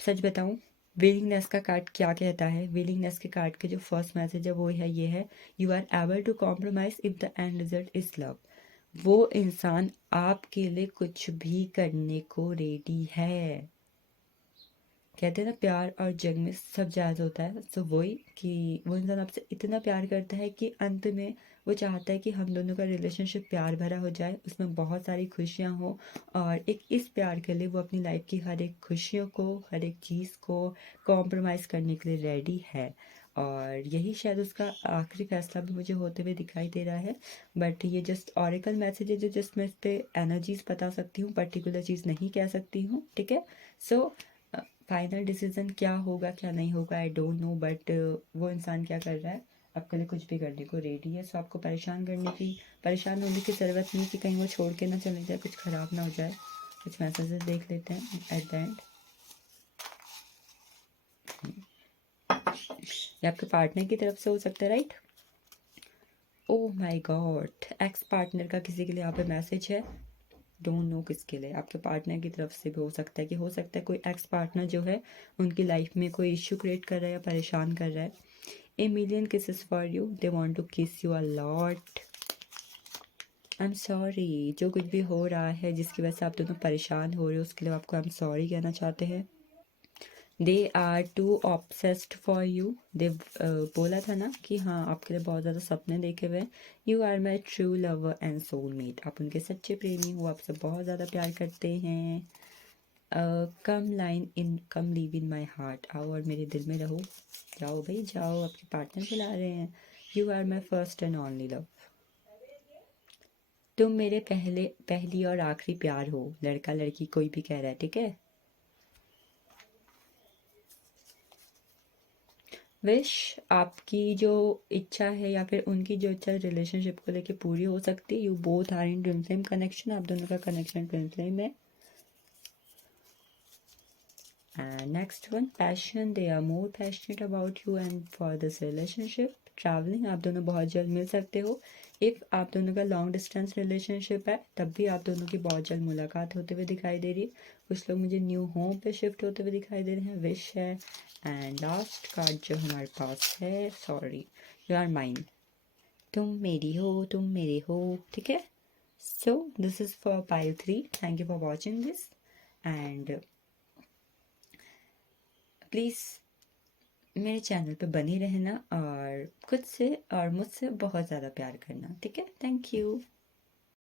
सच बताऊं, विलिंगनेस का कार्ड क्या कहता है, विलिंगनेस के कार्ड के जो फर्स्ट मैसेज है वो है, ये है, you are able to compromise if the end result is love. वो इंसान आपके लिए कुछ भी करने को रेडी है। कहते हैं ना, प्यार और जग में सब जायज़ होता है। तो वही कि वो इंसान आपसे इतना प्यार करता है कि अंत में वो चाहता है कि हम दोनों का रिलेशनशिप प्यार भरा हो जाए, उसमें बहुत सारी खुशियाँ हो, और एक इस प्यार के लिए वो अपनी लाइफ की हर एक खुशियों को, हर एक चीज़ को कॉम्प्रोमाइज़ करने के लिए रेडी है। और यही शायद उसका आखिरी फैसला भी मुझे होते हुए दिखाई दे रहा है। बट ये जस्ट ऑरेकल मैसेज है, जो जस्ट मैं इस पर एनर्जीज बता सकती हूँ, पर्टिकुलर चीज़ नहीं कह सकती हूँ, ठीक है। सो फाइनल डिसीजन क्या होगा क्या नहीं होगा आई डोंट नो, बट वो इंसान क्या कर रहा है, आपके लिए कुछ भी करने को रेडी है। सो आपको परेशान होने की ज़रूरत नहीं कि कहीं वो छोड़ के ना चले जाए, कुछ ख़राब ना हो जाए। कुछ मैसेजेस देख लेते हैं एट द एंड। ये आपके पार्टनर की तरफ से हो सकता है, right. Oh my God, ex partner का किसी के लिए यहाँ पे मैसेज है, डोंट नो किसके लिए। आपके पार्टनर की तरफ से भी हो सकता है कि हो सकता है कोई एक्स पार्टनर जो है उनकी लाइफ में कोई इश्यू क्रिएट कर रहा है या परेशान कर रहा है। A million kisses for you, they want to kiss you a lot. I am sorry, जो कुछ भी हो रहा है जिसकी वजह से आप दोनों परेशान हो रहे हो उसके लिए आपको आई एम सॉरी कहना चाहते हैं। They are too obsessed for you, they बोला था ना कि हाँ आपके लिए बहुत ज़्यादा सपने देखे हुए हैं। You are my true lover and soulmate, आप उनके सच्चे प्रेमी हो, आपसे बहुत ज़्यादा प्यार करते हैं। कम लिव इन माई हार्ट, आओ और मेरे दिल में रहो। जाओ भाई जाओ, आपके पार्टनर बुला रहे हैं। You are my first and only love, तुम मेरे पहली और आखिरी प्यार हो। लड़का लड़की कोई भी कह रहा है, ठीक है। विश, आपकी जो इच्छा है या फिर उनकी जो इच्छा रिलेशनशिप को लेके पूरी हो सकती है। You both are in twin flame connection, आप दोनों का कनेक्शन ट्विन फ्लेम है। And next one, passion, they are more passionate about you and for this relationship. Travelling, आप दोनों बहुत जल्द मिल सकते हो। इफ़ आप दोनों का लॉन्ग डिस्टेंस रिलेशनशिप है तब भी आप दोनों की बहुत जल्द मुलाकात होते हुए दिखाई दे रही है। कुछ लोग मुझे न्यू होम पे शिफ्ट होते हुए दिखाई दे रहे हैं, विश है। एंड लास्ट कार्ड जो हमारे पास है, सॉरी, यू आर माइन, तुम मेरी हो, तुम मेरे हो, ठीक है। So this is for pile 3, thank you for watching this and please मेरे चैनल पे बने रहना और खुद से और मुझसे बहुत ज़्यादा प्यार करना, ठीक है। Thank you.